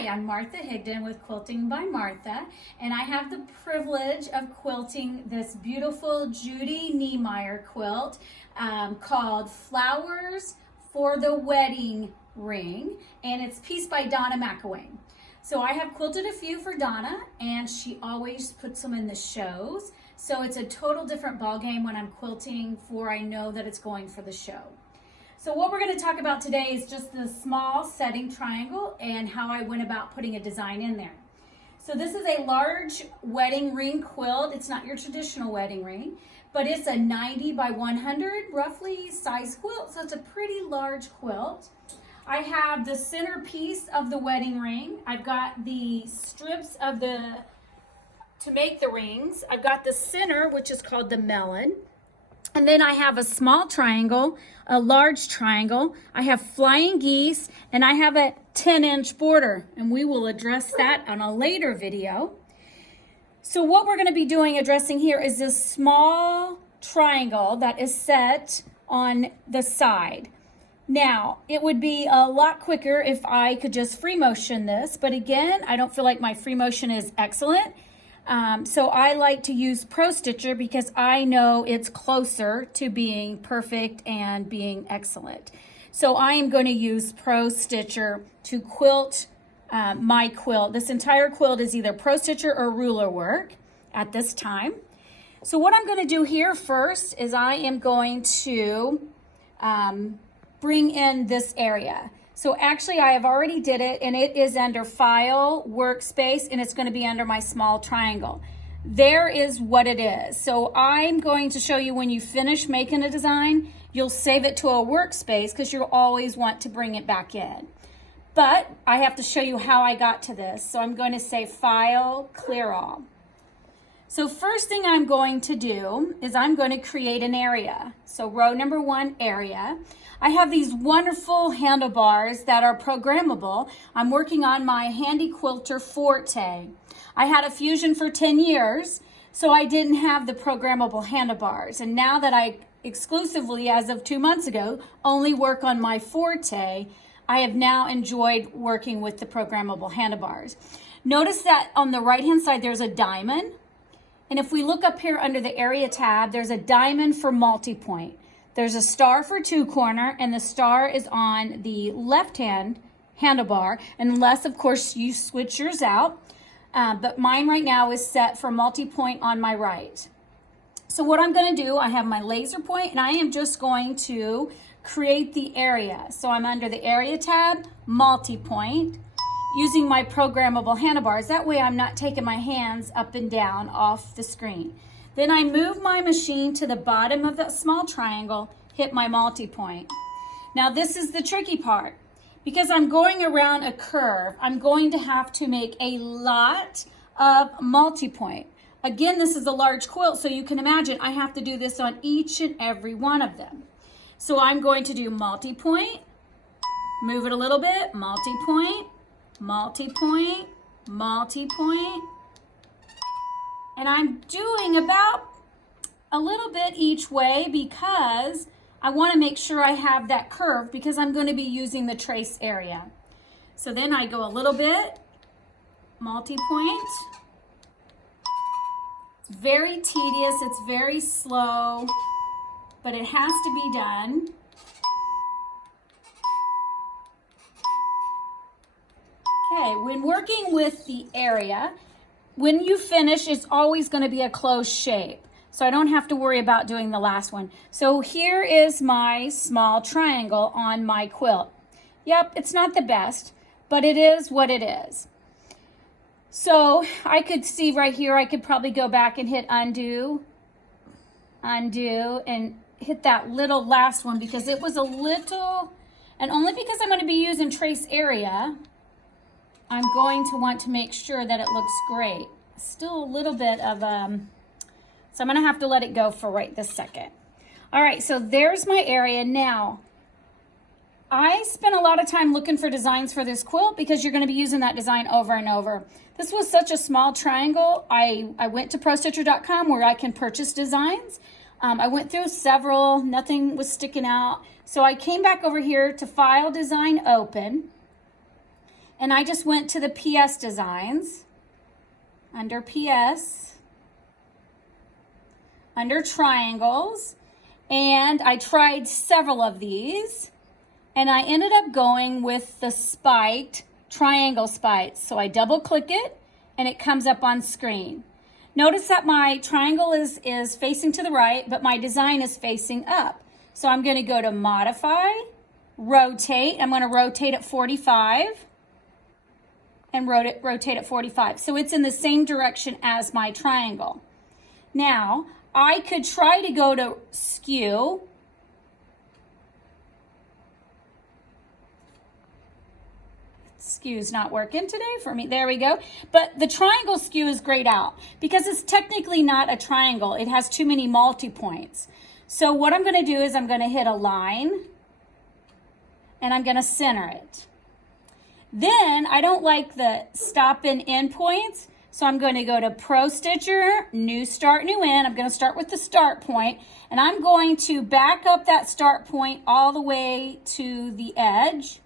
Hi, I'm Martha Higdon with Quilting by Martha, and I have the privilege of quilting this beautiful Judy Niemeyer quilt called Flowers for the Wedding Ring, and it's pieced by Donna McElwain. So I have quilted a few for Donna, and she always puts them in the shows. So it's a total different ball game when I'm quilting for I know that it's going for the show. So what we're going to talk about today is just the small setting triangle and how I went about putting a design in there. So this is a large wedding ring quilt. It's not your traditional wedding ring, but it's a 90 by 100 roughly size quilt. So it's a pretty large quilt. I have the center piece of the wedding ring. I've got the strips of to make the rings. I've got the center, which is called the melon. And then I have a small triangle, a large triangle. I have flying geese, and I have a 10-inch border, and we will address that on a later video. So what we're going to be addressing here is this small triangle that is set on the side. Now, it would be a lot quicker if I could just free motion this, but again, I don't feel like my free motion is excellent. So I like to use Pro Stitcher because I know it's closer to being perfect and being excellent. So I am going to use Pro Stitcher to quilt my quilt. This entire quilt is either Pro Stitcher or ruler work at this time. So what I'm going to do here first is I am going to bring in this area. So actually I have already did it, and it is under File, Workspace, and it's going to be under my small triangle. There is what it is. So I'm going to show you when you finish making a design, you'll save it to a workspace because you'll always want to bring it back in. But I have to show you how I got to this. So I'm going to say File, Clear All. So first thing I'm going to do is I'm going to create an area. So row number 1, area. I have these wonderful handlebars that are programmable. I'm working on my Handy Quilter Forte. I had a Fusion for 10 years, so I didn't have the programmable handlebars. And now that I exclusively, as of 2 months ago, only work on my Forte, I have now enjoyed working with the programmable handlebars. Notice that on the right-hand side, there's a diamond. And if we look up here under the area tab, there's a diamond for multi-point. There's a star for 2-corner, and the star is on the left-hand handlebar, unless, of course, you switch yours out. But mine right now is set for multi-point on my right. So what I'm going to do, I have my laser point, and I am just going to create the area. So I'm under the area tab, multi-point, using my programmable handlebars. That way I'm not taking my hands up and down off the screen. Then I move my machine to the bottom of that small triangle, hit my multi-point. Now this is the tricky part. Because I'm going around a curve, I'm going to have to make a lot of multi-point. Again, this is a large quilt, so you can imagine I have to do this on each and every one of them. So I'm going to do multi-point, move it a little bit, multi-point, multi-point, multi-point. And I'm doing about a little bit each way because I want to make sure I have that curve because I'm going to be using the trace area. So then I go a little bit, multi-point. It's very tedious, it's very slow, but it has to be done. Okay, when working with the area, when you finish, it's always going to be a closed shape. So I don't have to worry about doing the last one. So here is my small triangle on my quilt. Yep, it's not the best, but it is what it is. So I could see right here, I could probably go back and hit undo, undo, and hit that little last one because it was a little, and only because I'm going to be using trace area, I'm going to want to make sure that it looks great. Still a little bit of, so I'm gonna have to let it go for right this second. All right, so there's my area. Now, I spent a lot of time looking for designs for this quilt because you're gonna be using that design over and over. This was such a small triangle. I went to ProStitcher.com where I can purchase designs. I went through several, nothing was sticking out. So I came back over here to File, Design, Open. and I just went to the PS designs, under PS, under triangles, and I tried several of these, and I ended up going with the spiked triangle spikes. So I double click it and it comes up on screen. Notice that my triangle is facing to the right, but my design is facing up. So I'm going to go to modify, rotate. I'm going to rotate at 45 and rotate at 45. So it's in the same direction as my triangle. Now, I could try to go to skew. Skew's not working today for me. There we go. But the triangle skew is grayed out because it's technically not a triangle. It has too many multi-points. So what I'm going to do is I'm going to hit a line and I'm going to center it. Then I don't like the stop and end points. So I'm going to go to Pro Stitcher, New Start, New End. I'm going to start with the start point, and I'm going to back up that start point all the way to the edge.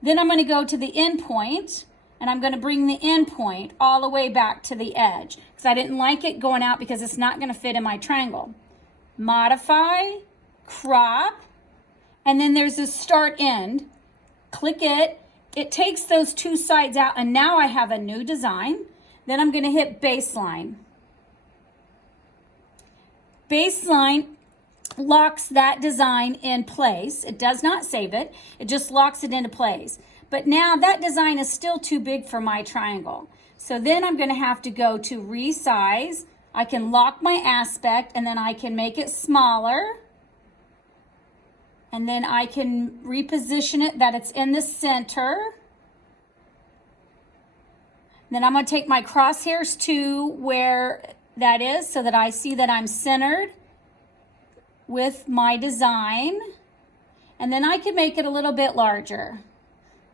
Then I'm going to go to the end point, and I'm going to bring the end point all the way back to the edge because I didn't like it going out because it's not going to fit in my triangle. Modify, crop, and then there's this start end. Click it. It takes those two sides out, and now I have a new design. Then I'm going to hit baseline. Baseline locks that design in place. It does not save it. It just locks it into place. But now that design is still too big for my triangle. So then I'm going to have to go to resize. I can lock my aspect, and then I can make it smaller. And then I can reposition it that it's in the center. Then I'm going to take my crosshairs to where that is so that I see that I'm centered with my design. And then I can make it a little bit larger.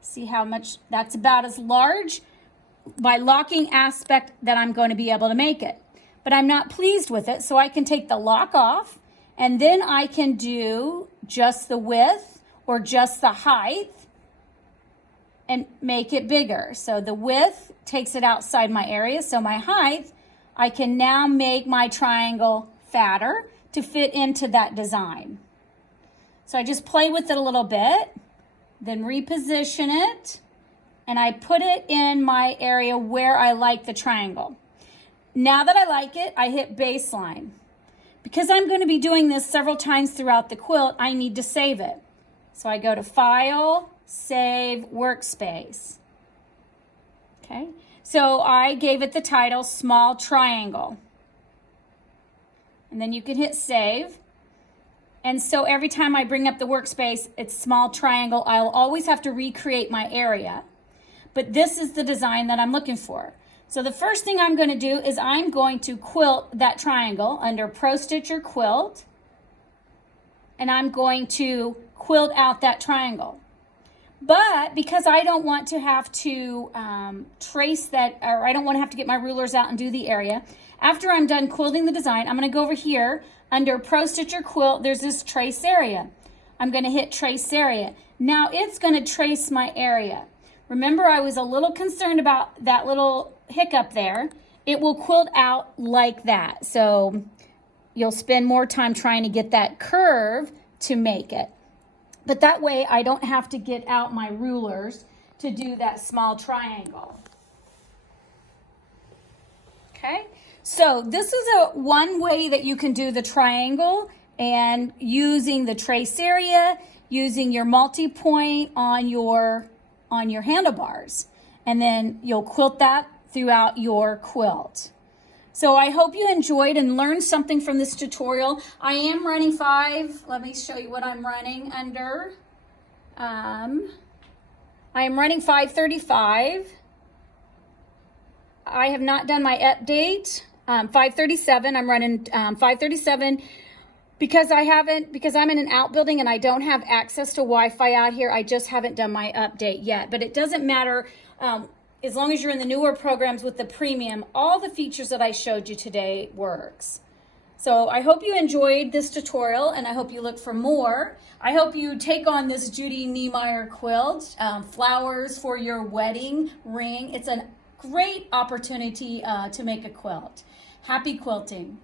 See how much that's about as large by locking aspect that I'm going to be able to make it. But I'm not pleased with it, so I can take the lock off. And then I can do just the width or just the height and make it bigger. So the width takes it outside my area. So my height, I can now make my triangle fatter to fit into that design. So I just play with it a little bit, then reposition it, and I put it in my area where I like the triangle. Now that I like it, I hit baseline. Because I'm going to be doing this several times throughout the quilt, I need to save it. So I go to File, Save, Workspace. Okay, so I gave it the title Small Triangle. And then you can hit Save. And so every time I bring up the workspace, it's Small Triangle. I'll always have to recreate my area. But this is the design that I'm looking for. So the first thing I'm going to do is I'm going to quilt that triangle under Pro Stitcher Quilt. And I'm going to quilt out that triangle. But because I don't want to have to trace that, or I don't want to have to get my rulers out and do the area, after I'm done quilting the design, I'm going to go over here under Pro Stitcher Quilt. There's this trace area. I'm going to hit trace area. Now it's going to trace my area. Remember, I was a little concerned about that little hiccup there. It will quilt out like that. So you'll spend more time trying to get that curve to make it. But that way I don't have to get out my rulers to do that small triangle. Okay, so this is one way that you can do the triangle, and using the trace area, using your multi-point on your handlebars, and then you'll quilt that throughout your quilt. So I hope you enjoyed and learned something from this tutorial. I am running 5. Let me show you what I'm running under. I am running 535. I have not done my update. 537. I'm running 537 because I'm in an outbuilding and I don't have access to Wi-Fi out here. I just haven't done my update yet, but it doesn't matter. As long as you're in the newer programs with the premium, all the features that I showed you today works. So I hope you enjoyed this tutorial, and I hope you look for more. I hope you take on this Judy Niemeyer quilt, flowers for your wedding ring. It's a great opportunity to make a quilt. Happy quilting.